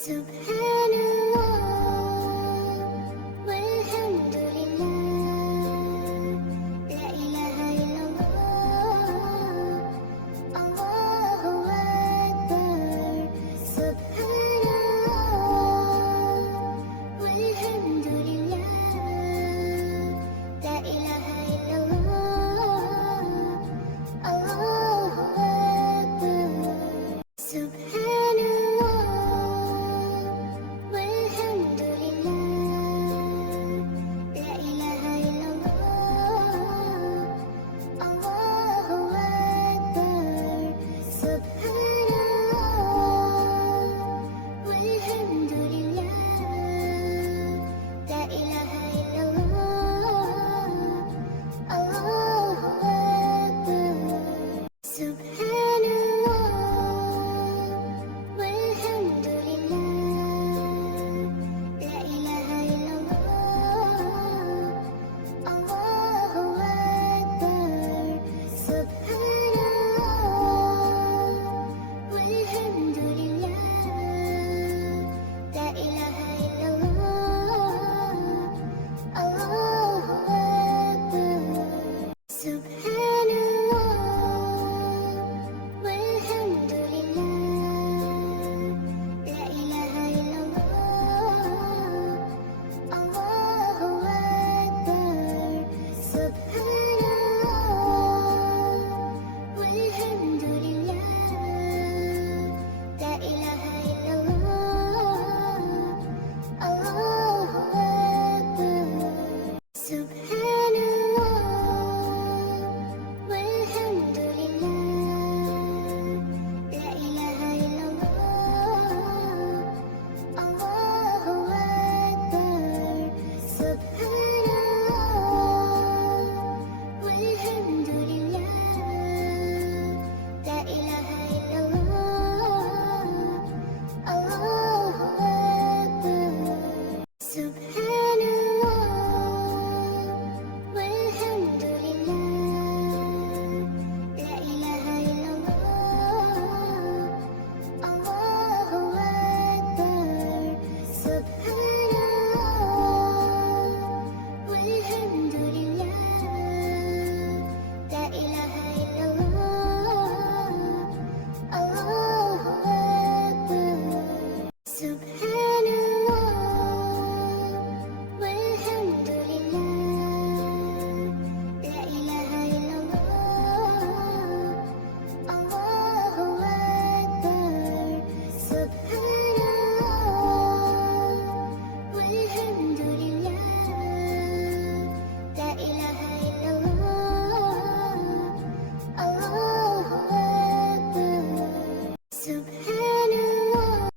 سبحان الله والحمد لله، لا إله إلا الله، الله أكبر. سبحان الله والحمد لله، لا إله إلا الله، الله أكبر. سبحان الله والحمد لله، لا إله إلا الله، الله أكبر. سبحان الله والحمد لله، لا إله إلا الله، الله أكبر. سبحان الله والحمد لله، لا إله إلا الله، الله أكبر. سبحان الله والحمد لله، لا إله إلا الله، الله أكبر. سبحان الله والحمد لله، لا إله إلا الله، الله أكبر. سبحان الله والحمد لله، لا إله إلا الله، الله أكبر. سبحان الله والحمد لله، لا إله إلا الله، الله أكبر. سبحان الله والحمد لله، لا إله إلا الله، الله أكبر. سبحان الله والحمد لله، لا إله إلا الله، الله أكبر. سبحان الله والحمد لله، لا إله إلا الله، الله أكبر. سبحان الله والحمد لله، لا إله إلا الله، الله أكبر. سبحان الله والحمد